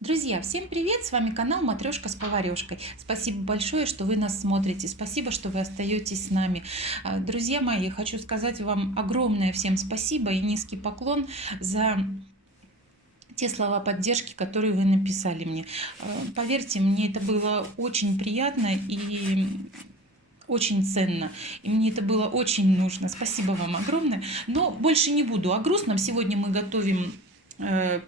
Друзья, всем привет! С вами канал Матрешка с поварешкой. Спасибо большое, что вы нас смотрите. Спасибо, что вы остаетесь с нами. Друзья мои, хочу сказать вам огромное всем спасибо и низкий поклон за те слова поддержки, которые вы написали мне. Поверьте, мне это было очень приятно и очень ценно. И мне это было очень нужно. Спасибо вам огромное. Но больше не буду о грустном. Сегодня мы готовим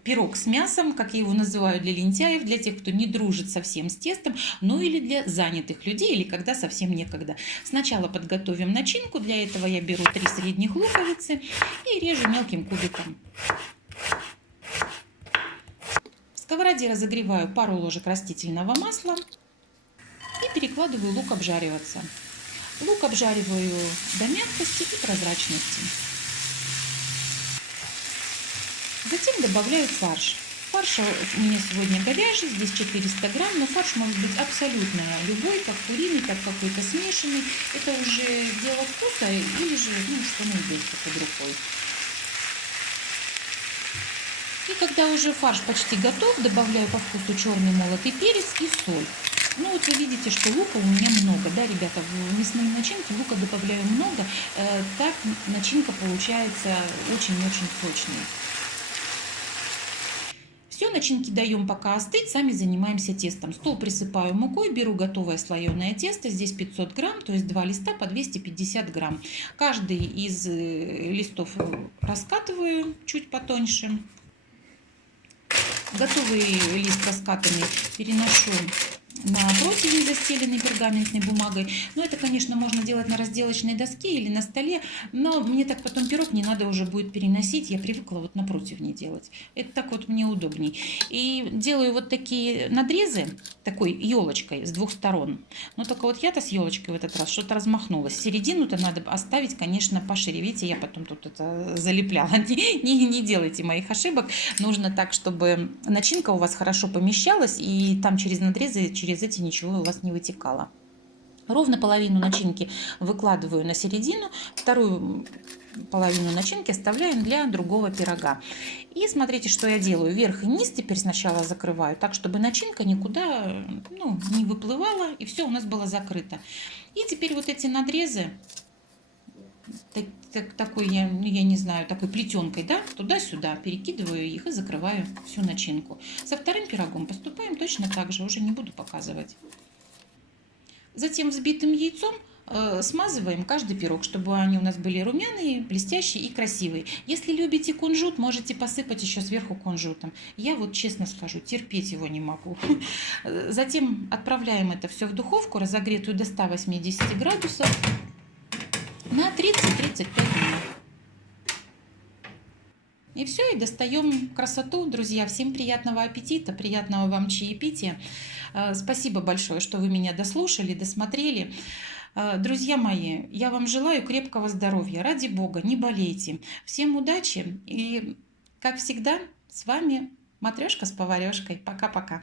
пирог с мясом, как я его называю, для лентяев, для тех, кто не дружит совсем с тестом, ну или для занятых людей, или когда совсем некогда. Сначала подготовим начинку. Для этого я беру 3 средних луковицы и режу мелким кубиком. В сковороде разогреваю пару ложек растительного масла и перекладываю лук обжариваться. Лук обжариваю до мягкости и прозрачности. Затем добавляю фарш. Фарш у меня сегодня говяжий, здесь 400 грамм, но фарш может быть абсолютно любой, как куриный, так какой-то смешанный. Это уже дело вкуса или же что найдется под рукой. И когда уже фарш почти готов, добавляю по вкусу черный молотый перец и соль. Ну вот вы видите, что лука у меня много, да, ребята, в мясные начинки лука добавляю много, так начинка получается очень-очень сочной. Все, начинки даем пока остыть, сами занимаемся тестом. Стол присыпаю мукой, беру готовое слоеное тесто, здесь 500 грамм, то есть 2 листа по 250 грамм. Каждый из листов раскатываю чуть потоньше. Готовый лист раскатанный переношу на противень, застеленный пергаментной бумагой. Но это, конечно, можно делать на разделочной доске или на столе, но мне так потом пирог не надо уже будет переносить. Я привыкла вот на противне делать. Это так вот мне удобней. И делаю вот такие надрезы такой елочкой с двух сторон. Но только вот я-то с елочкой в этот раз что-то размахнулась. Середину-то надо оставить, конечно, пошире. Видите, я потом тут это залепляла. Не делайте моих ошибок. Нужно так, чтобы начинка у вас хорошо помещалась, и там через надрезы, через эти ничего у вас не вытекало. Ровно половину начинки выкладываю на середину, вторую половину начинки оставляем для другого пирога. И смотрите, что я делаю. Верх и низ теперь сначала закрываю, так, чтобы начинка никуда не выплывала, и все у нас было закрыто. И теперь вот эти надрезы такой, я не знаю, такой плетенкой, да, туда-сюда перекидываю их и закрываю всю начинку. Со вторым пирогом поступаем точно так же, уже не буду показывать. Затем взбитым яйцом смазываем каждый пирог, чтобы они у нас были румяные, блестящие и красивые. Если любите кунжут, можете посыпать еще сверху кунжутом. Я вот честно скажу, терпеть его не могу. Затем отправляем это все в духовку, разогретую до 180 градусов. На 30-35 минут. И все, и достаем красоту, друзья. Всем приятного аппетита, приятного вам чаепития. Спасибо большое, что вы меня дослушали, досмотрели. Друзья мои, я вам желаю крепкого здоровья. Ради Бога, не болейте. Всем удачи. И, как всегда, с вами Матрешка с поварешкой. Пока-пока.